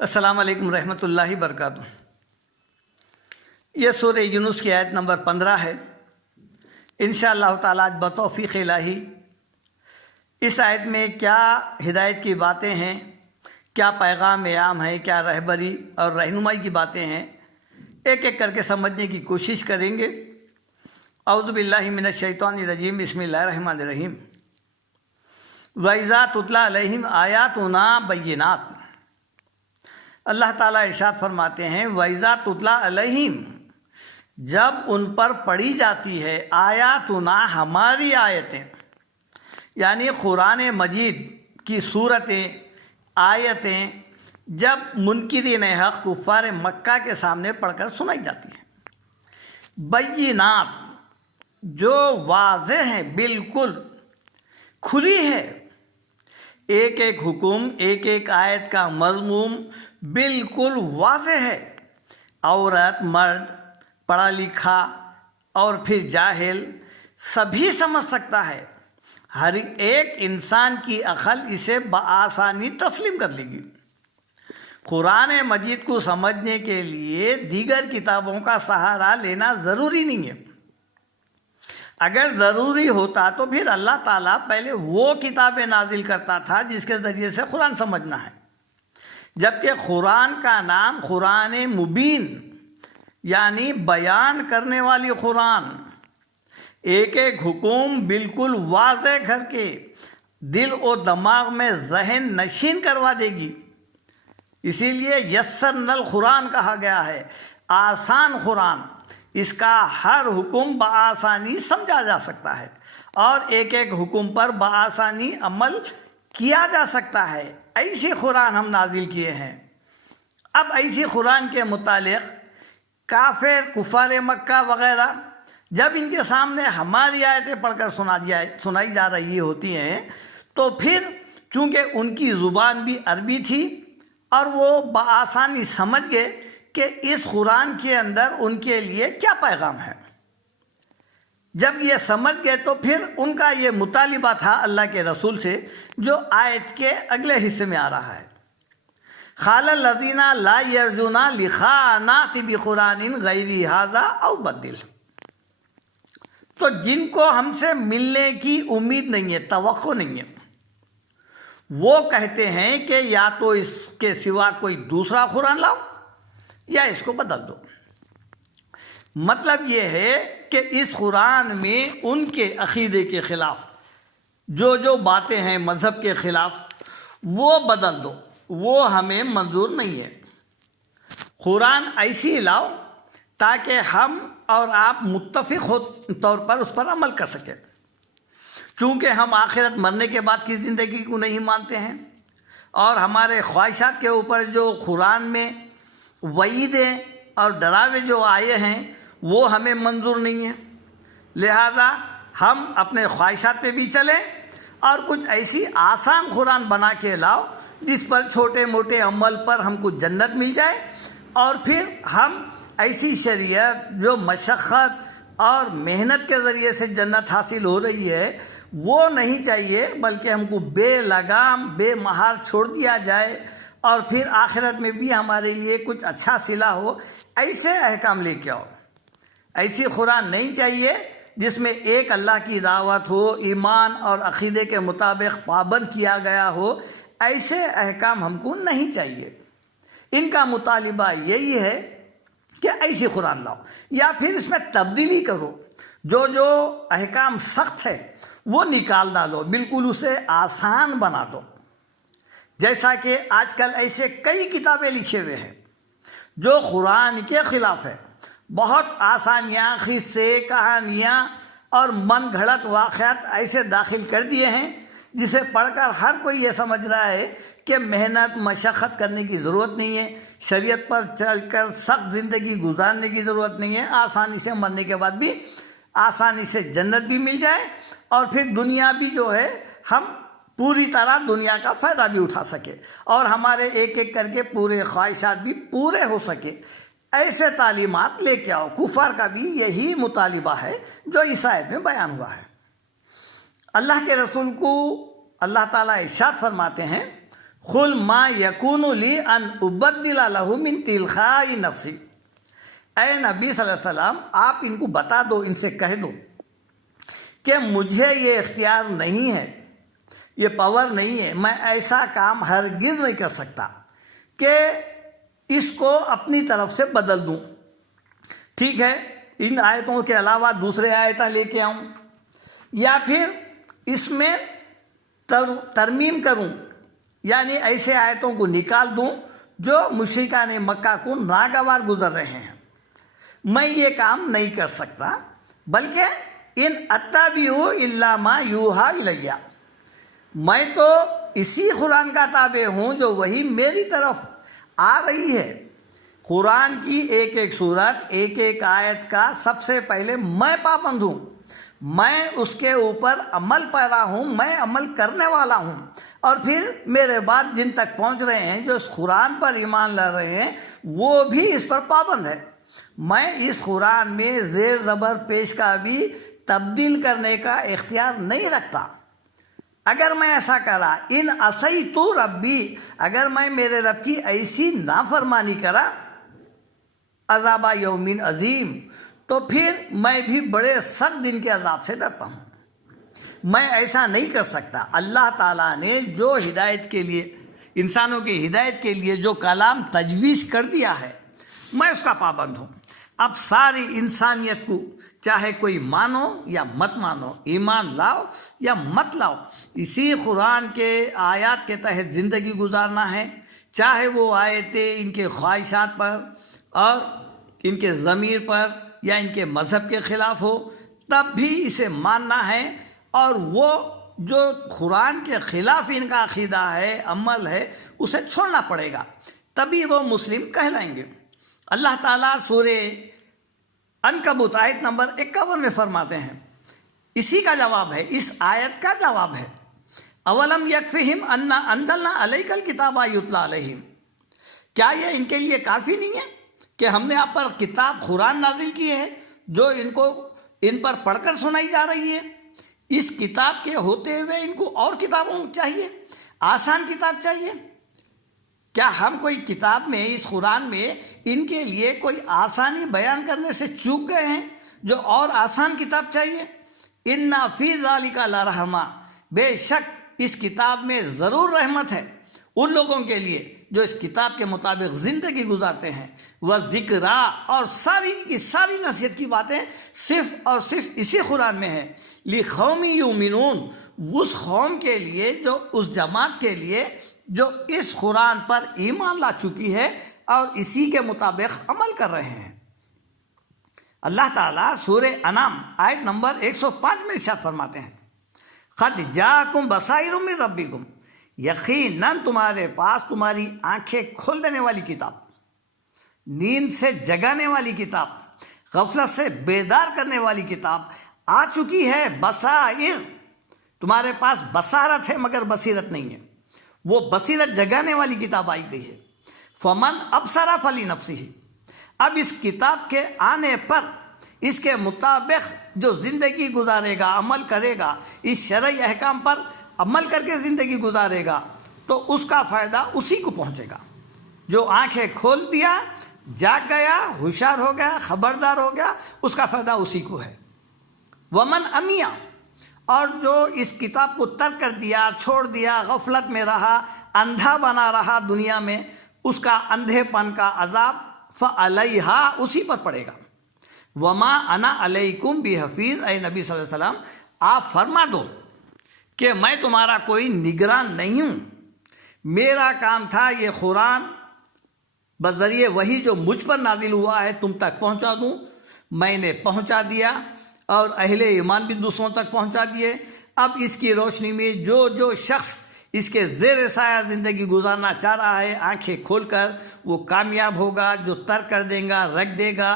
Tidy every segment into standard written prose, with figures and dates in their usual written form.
السلام علیکم رحمۃ اللہ وبرکاتہ۔ یہ سورہ یونس کی آیت نمبر 15 ہے۔ انشاءاللہ تعالیٰ آج بتوفیق الہی اس آیت میں کیا ہدایت کی باتیں ہیں، کیا پیغام عام ہے، کیا رہبری اور رہنمائی کی باتیں ہیں، ایک ایک کر کے سمجھنے کی کوشش کریں گے۔ اعوذ باللہ من الشیطان الرجیم، بسم اللہ الرحمن الرحیم۔ وَإِذَا تُتْلَىٰ عَلَيْهِمْ آیاتُنَا بَيِّنَاتٍ، اللہ تعالیٰ ارشاد فرماتے ہیں وَإِذَا تُتْلَىٰ عَلَيْهِمْ، جب ان پر پڑھی جاتی ہے آیاتنا، ہماری آیتیں، یعنی قرآن مجید کی صورتیں، آیتیں جب منکرین حق کفار مکہ کے سامنے پڑھ کر سنائی جاتی ہیں، بینات جو واضح ہیں، بالکل کھلی ہے، ایک ایک حکم، ایک ایک آیت کا مضمون بالکل واضح ہے۔ عورت، مرد، پڑھا لکھا اور پھر جاہل سبھی سمجھ سکتا ہے، ہر ایک انسان کی عقل اسے بآسانی تسلیم کر لے گی۔ قرآن مجید کو سمجھنے کے لیے دیگر کتابوں کا سہارا لینا ضروری نہیں ہے۔ اگر ضروری ہوتا تو پھر اللہ تعالیٰ پہلے وہ کتابیں نازل کرتا تھا جس کے ذریعے سے قرآن سمجھنا ہے، جبکہ قرآن کا نام قرآن مبین یعنی بیان کرنے والی قرآن، ایک ایک حکم بالکل واضح کر کے دل و دماغ میں ذہن نشین کروا دے گی۔ اسی لیے یسرنا القرآن کہا گیا ہے، آسان قرآن، اس کا ہر حکم بآسانی سمجھا جا سکتا ہے اور ایک ایک حکم پر بآسانی عمل کیا جا سکتا ہے۔ ایسی قرآن ہم نازل کیے ہیں۔ اب ایسی قرآن کے متعلق کافر، کفار مکہ وغیرہ جب ان کے سامنے ہماری آیتیں پڑھ کر سنائی جا رہی ہوتی ہیں تو پھر چونکہ ان کی زبان بھی عربی تھی اور وہ بآسانی سمجھ گئے کہ اس قرآن کے اندر ان کے لیے کیا پیغام ہے۔ جب یہ سمجھ گئے تو پھر ان کا یہ مطالبہ تھا اللہ کے رسول سے، جو آیت کے اگلے حصے میں آ رہا ہے، قال الذین لا یرجون لقاءنا بقرآن غیر ھذا او بدل۔ تو جن کو ہم سے ملنے کی امید نہیں ہے، توقع نہیں ہے، وہ کہتے ہیں کہ یا تو اس کے سوا کوئی دوسرا قرآن لاؤ یا اس کو بدل دو۔ مطلب یہ ہے کہ اس قرآن میں ان کے عقیدے کے خلاف جو باتیں ہیں، مذہب کے خلاف، وہ بدل دو، وہ ہمیں منظور نہیں ہے۔ قرآن ایسی لاؤ تاکہ ہم اور آپ متفق طور پر اس پر عمل کر سکیں، چونکہ ہم آخرت مرنے کے بعد کی زندگی کو نہیں مانتے ہیں اور ہمارے خواہشات کے اوپر جو قرآن میں وعیدیں اور ڈراوے جو آئے ہیں وہ ہمیں منظور نہیں ہیں۔ لہذا ہم اپنے خواہشات پہ بھی چلیں اور کچھ ایسی آسان قرآن بنا کے لاؤ جس پر چھوٹے موٹے عمل پر ہم کو جنت مل جائے، اور پھر ہم ایسی شریعت جو مشقت اور محنت کے ذریعے سے جنت حاصل ہو رہی ہے وہ نہیں چاہیے، بلکہ ہم کو بے لگام، بے مہار چھوڑ دیا جائے اور پھر آخرت میں بھی ہمارے لیے کچھ اچھا صلہ ہو۔ ایسے احکام لے کے آؤ۔ ایسی قرآن نہیں چاہیے جس میں ایک اللہ کی دعوت ہو، ایمان اور عقیدے کے مطابق پابند کیا گیا ہو۔ ایسے احکام ہم کو نہیں چاہیے۔ ان کا مطالبہ یہی ہے کہ ایسی قرآن لاؤ یا پھر اس میں تبدیلی کرو، جو احکام سخت ہے وہ نکال ڈالو، بالکل اسے آسان بنا دو۔ جیسا کہ آج کل ایسے کئی کتابیں لکھے ہوئے ہیں جو قرآن کے خلاف ہے، بہت آسانیاں، قصے، کہانیاں اور من گھڑت واقعات ایسے داخل کر دیے ہیں جسے پڑھ کر ہر کوئی یہ سمجھ رہا ہے کہ محنت مشقت کرنے کی ضرورت نہیں ہے، شریعت پر چل کر سخت زندگی گزارنے کی ضرورت نہیں ہے، آسانی سے مرنے کے بعد بھی آسانی سے جنت بھی مل جائے اور پھر دنیا بھی جو ہے ہم پوری طرح دنیا کا فائدہ بھی اٹھا سکے اور ہمارے ایک ایک کر کے پورے خواہشات بھی پورے ہو سکے۔ ایسے تعلیمات لے کے آؤ۔ کفار کا بھی یہی مطالبہ ہے جو اس آیت میں بیان ہوا ہے۔ اللہ کے رسول کو اللہ تعالیٰ ارشاد فرماتے ہیں قل ما یکون لی ان ابدل لہ من تلقاء نفسی، اے نبی صلی اللہ علیہ وسلم آپ ان کو بتا دو، ان سے کہہ دو کہ مجھے یہ اختیار نہیں ہے، یہ پاور نہیں ہے، میں ایسا کام ہرگز نہیں کر سکتا کہ اس کو اپنی طرف سے بدل دوں۔ ٹھیک ہے، ان آیتوں کے علاوہ دوسرے آیتیں لے کے آؤں یا پھر اس میں ترمیم کروں، یعنی ایسے آیتوں کو نکال دوں جو مشرکان مکہ کو ناگوار گزر رہے ہیں، میں یہ کام نہیں کر سکتا، بلکہ ان اتبع الا ما یوحی الیہ، میں تو اسی قرآن کا تابع ہوں جو وہی میری طرف آ رہی ہے۔ قرآن کی ایک ایک سورت، ایک ایک آیت کا سب سے پہلے میں پابند ہوں، میں اس کے اوپر عمل پیرا ہوں، میں عمل کرنے والا ہوں، اور پھر میرے بعد جن تک پہنچ رہے ہیں جو اس قرآن پر ایمان لا رہے ہیں وہ بھی اس پر پابند ہے۔ میں اس قرآن میں زیر زبر پیش کا بھی تبدیل کرنے کا اختیار نہیں رکھتا۔ اگر میں ایسا کرا، ان عصیت ربی، اگر میں میرے رب کی ایسی نافرمانی کرا، عذاب یوم عظیم، تو پھر میں بھی بڑے سخت دن کے عذاب سے ڈرتا ہوں۔ میں ایسا نہیں کر سکتا۔ اللہ تعالیٰ نے جو ہدایت کے لیے، انسانوں کی ہدایت کے لیے جو کلام تجویز کر دیا ہے، میں اس کا پابند ہوں۔ اب ساری انسانیت کو، چاہے کوئی مانو یا مت مانو، ایمان لاؤ یا مت لاؤ، اسی قرآن کے آیات کے تحت زندگی گزارنا ہے، چاہے وہ آیتیں ان کے خواہشات پر اور ان کے ضمیر پر یا ان کے مذہب کے خلاف ہو، تب بھی اسے ماننا ہے، اور وہ جو قرآن کے خلاف ان کا عقیدہ ہے، عمل ہے، اسے چھوڑنا پڑے گا، تبھی وہ مسلم کہلائیں گے۔ اللہ تعالیٰ سورہ عنکبوت آیت نمبر 51 میں فرماتے ہیں، اسی کا جواب ہے، اس آیت کا جواب ہے، اولم یکفہم انا انزلنا علیک الکتاب یتلی علیہم، کیا یہ ان کے لیے کافی نہیں ہے کہ ہم نے آپ پر کتاب قرآن نازل کی ہے جو ان پر پڑھ کر سنائی جا رہی ہے؟ اس کتاب کے ہوتے ہوئے ان کو اور کتابوں چاہیے، آسان کتاب چاہیے؟ کیا ہم کوئی کتاب میں، اس قرآن میں ان کے لیے کوئی آسانی بیان کرنے سے چوک گئے ہیں جو اور آسان کتاب چاہیے؟ ان فی ذالک لرحمہ، بے شک اس کتاب میں ضرور رحمت ہے ان لوگوں کے لیے جو اس کتاب کے مطابق زندگی گزارتے ہیں، وذکریٰ، اور ساری کی ساری نصیحت کی باتیں صرف اور صرف اسی قرآن میں ہے، لقوم یؤمنون، اس قوم کے لیے، جو اس جماعت کے لیے جو اس قرآن پر ایمان لا چکی ہے اور اسی کے مطابق عمل کر رہے ہیں۔ اللہ تعالیٰ سورہ انعام آیت نمبر 105 میں ارشاد فرماتے ہیں، قد جاءکم بصائر من ربکم، یقیناً تمہارے پاس تمہاری آنکھیں کھول دینے والی کتاب، نیند سے جگانے والی کتاب، غفلت سے بیدار کرنے والی کتاب آ چکی ہے۔ بصائر، تمہارے پاس بصارت ہے مگر بصیرت نہیں ہے، وہ بصیرت جگانے والی کتاب آئی گئی ہے۔ فمن ابصر فلنفسہ، اب اس کتاب کے آنے پر اس کے مطابق جو زندگی گزارے گا، عمل کرے گا، اس شرعی احکام پر عمل کر کے زندگی گزارے گا، تو اس کا فائدہ اسی کو پہنچے گا۔ جو آنکھیں کھول دیا، جاگ گیا، ہوشیار ہو گیا، خبردار ہو گیا، اس کا فائدہ اسی کو ہے۔ ومن عمیہ، اور جو اس کتاب کو ترک کر دیا، چھوڑ دیا، غفلت میں رہا، اندھا بنا رہا دنیا میں، اس کا اندھے پن کا عذاب فعلیہا، اسی پر پڑے گا۔ وما انا علیکم بحفیظ، اے نبی صلی اللہ علیہ وسلم آپ فرما دو کہ میں تمہارا کوئی نگران نہیں ہوں، میرا کام تھا یہ قرآن بذریعہ وہی جو مجھ پر نازل ہوا ہے تم تک پہنچا دوں، میں نے پہنچا دیا، اور اہل ایمان بھی دوسروں تک پہنچا دیے۔ اب اس کی روشنی میں جو شخص اس کے زیر سایہ زندگی گزارنا چاہ رہا ہے، آنکھیں کھول کر، وہ کامیاب ہوگا۔ جو ترک کر دے گا، رکھ دے گا،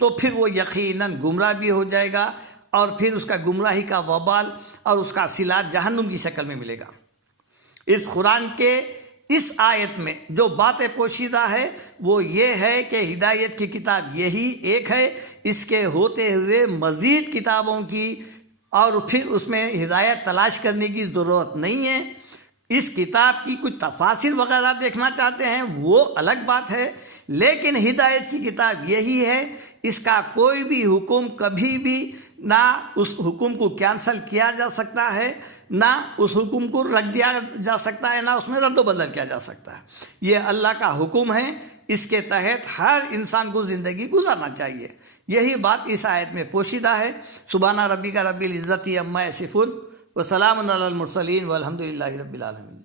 تو پھر وہ یقیناً گمراہ بھی ہو جائے گا، اور پھر اس کا گمراہی کا وبال اور اس کا صلہ جہنم کی شکل میں ملے گا۔ اس قرآن کے اس آیت میں جو باتیں پوشیدہ ہے وہ یہ ہے کہ ہدایت کی کتاب یہی ایک ہے، اس کے ہوتے ہوئے مزید کتابوں کی اور پھر اس میں ہدایت تلاش کرنے کی ضرورت نہیں ہے۔ اس کتاب کی کچھ تفاسیر وغیرہ دیکھنا چاہتے ہیں وہ الگ بات ہے، لیکن ہدایت کی کتاب یہی ہے۔ اس کا کوئی بھی حکم کبھی بھی نہ اس حکم کو کینسل کیا جا سکتا ہے، نہ اس حکم کو رکھ دیا جا سکتا ہے، نہ اس میں رد و بدل کیا جا سکتا ہے۔ یہ اللہ کا حکم ہے، اس کے تحت ہر انسان کو زندگی گزارنا چاہیے۔ یہی بات اس آیت میں پوشیدہ ہے۔ سبحان ربک رب العزت عما یصفون وسلام علی المرسلین والحمد للہ رب العالمین۔